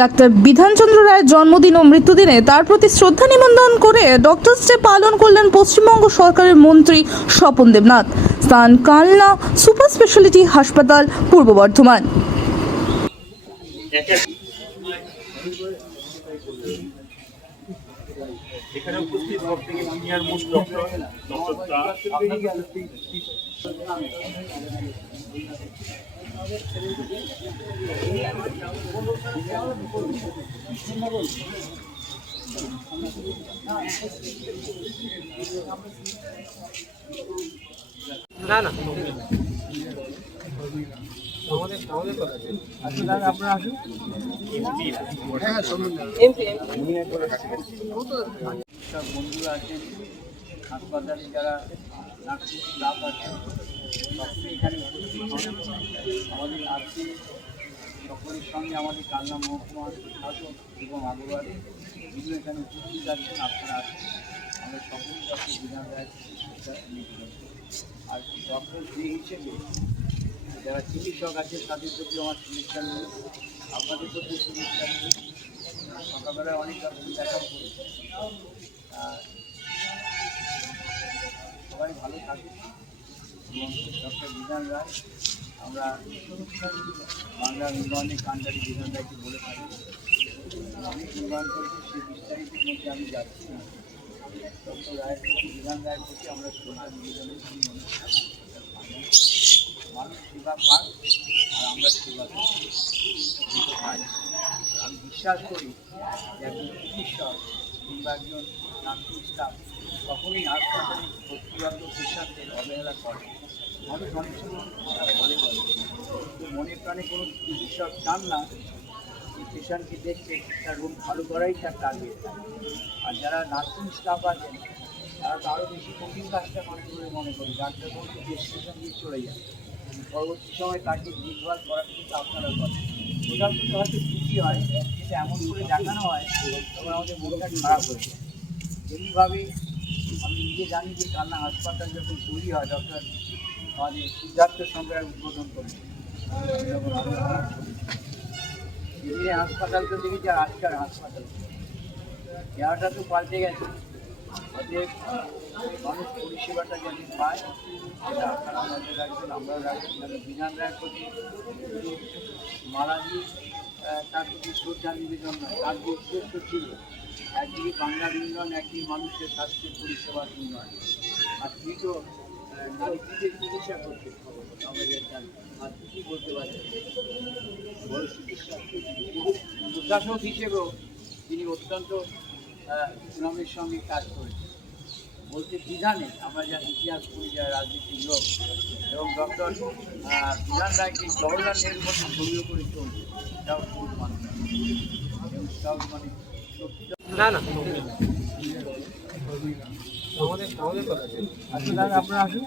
Doctor Bidhanchandra রায়ের জন্মদিন ও মৃত্যুদিনে তার প্রতি শ্রদ্ধা নিবেদন করে ডক্টরস ডে পালন করলেন পশ্চিমবঙ্গ সরকারের মন্ত্রী স্বপন দেবনাথ। স্থান কালনা সুপার স্পেশালিটি হাসপাতাল, পূর্ব বর্ধমান। এখানে উপস্থিত সবথেকে সিনিয়র মোস্ট ডক্টর না না আপনারা আসুন। সব বন্ধুরা আছেন, হাসপাতালে যারা নার্সিং স্টাফ আছেন, সকলে এখানে উপস্থিত হন। আমাদের আজকে সকলের সঙ্গে আমাদের কালনা মহকুমা শাসক এবং আগরওয়ালি যেগুলো এখানে উপস্থিত আছেন, আপনারা আছেন। আমরা সকল ডক্টর বিধান রায় আর ডক্টর যে হিসেবে যারা চিকিৎসক আছে তাদের প্রতি আমার শুভেচ্ছা নেই, আপনাদের প্রতি শুভেচ্ছা নেই। সকালবেলায় অনেক ডক্টর দেখা করি, সবাই ভালো থাকে। এবং ডক্টর বিধান রায়, আমরা বাংলার উন্নয়নের কান্ডারি বিধান রায়কে বলে থাকি। অনেক উন্নয়ন করেছে, সেই বিস্তারিতের মধ্যে আমি যাচ্ছি না। ডক্টর রায়ের প্রতি, বিধান রায়ের প্রতি আমরা শ্রদ্ধা নিবেদনের মানুষ সেবা পাক আর আমরা সেবা করি। আমি বিশ্বাস করি যে একজন চিকিৎসক কিংবা একজন নার্সিং স্টাফ কখনই হাসপাতালে ভর্তিগত পেশেন্টদের অবহেলা করে। মানুষ অনেক সময় বলে কিন্তু মনে প্রাণে কোনো চিকিৎসক চান না যে পেশেন্টকে দেখছে তার রোগ ভালো করাই তার টার্গেট। আর যারা নার্সিং স্টাফ আছেন তারা তো আরও বেশি কঠিন কাজটা করে বলে মনে করি। ডাক্তার বলতে প্রেসক্রিপশন দিয়ে চলে যায়, পরবর্তী সময় তাকে দেখভাল করার কিন্তু আপনারা করেন। ওটার কিন্তু হয়তো খুশি হয়, কিন্তু এমন করে দেখানো হয় তখন আমাদের মনটা খারাপ হয়ে যায়। এমনিভাবে আমি নিজে জানি যে কালনা হাসপাতাল যখন তৈরি হয়, ডক্টর আমাদের সিদ্ধার্থ সরকার উদ্বোধন করেছে সেদিনে হাসপাতাল তো দেখেছি, আর আজকাল হাসপাতাল চেহারাটা তো পাল্টে গেছে। অতএব মানুষ পরিষেবাটা যদি পায় সেটা আপনারা নজর রাখবেন, আমরাও রাখবেন। বিধান রায়ের প্রতি মারা দিয়ে তার প্রতি শ্রদ্ধা নিবেদন নয়, তার যে উদ্দেশ্য ছিল একদিকে বাংলার উন্নয়ন, একদিকে মানুষের স্বাস্থ্যের পরিষেবার উন্নয়ন। আর তিনি তো নারীদের চিকিৎসা করতে আমাদের আর কি বলতে পারেন, বড় চিকিৎসা প্রশাসক হিসেবেও তিনি অত্যন্ত সুনামের সঙ্গে কাজ করেছেন। বলতে বিধানে আমরা যা ইতিহাস করি, যারা রাজনীতির লোক, এবং ডক্টর বিধান রায়কে জওহরলাল নেহরুর মধ্যে জড়িয়ে করে চলছে, এটাও খুব মানে মানে না না আপনারা আসুন।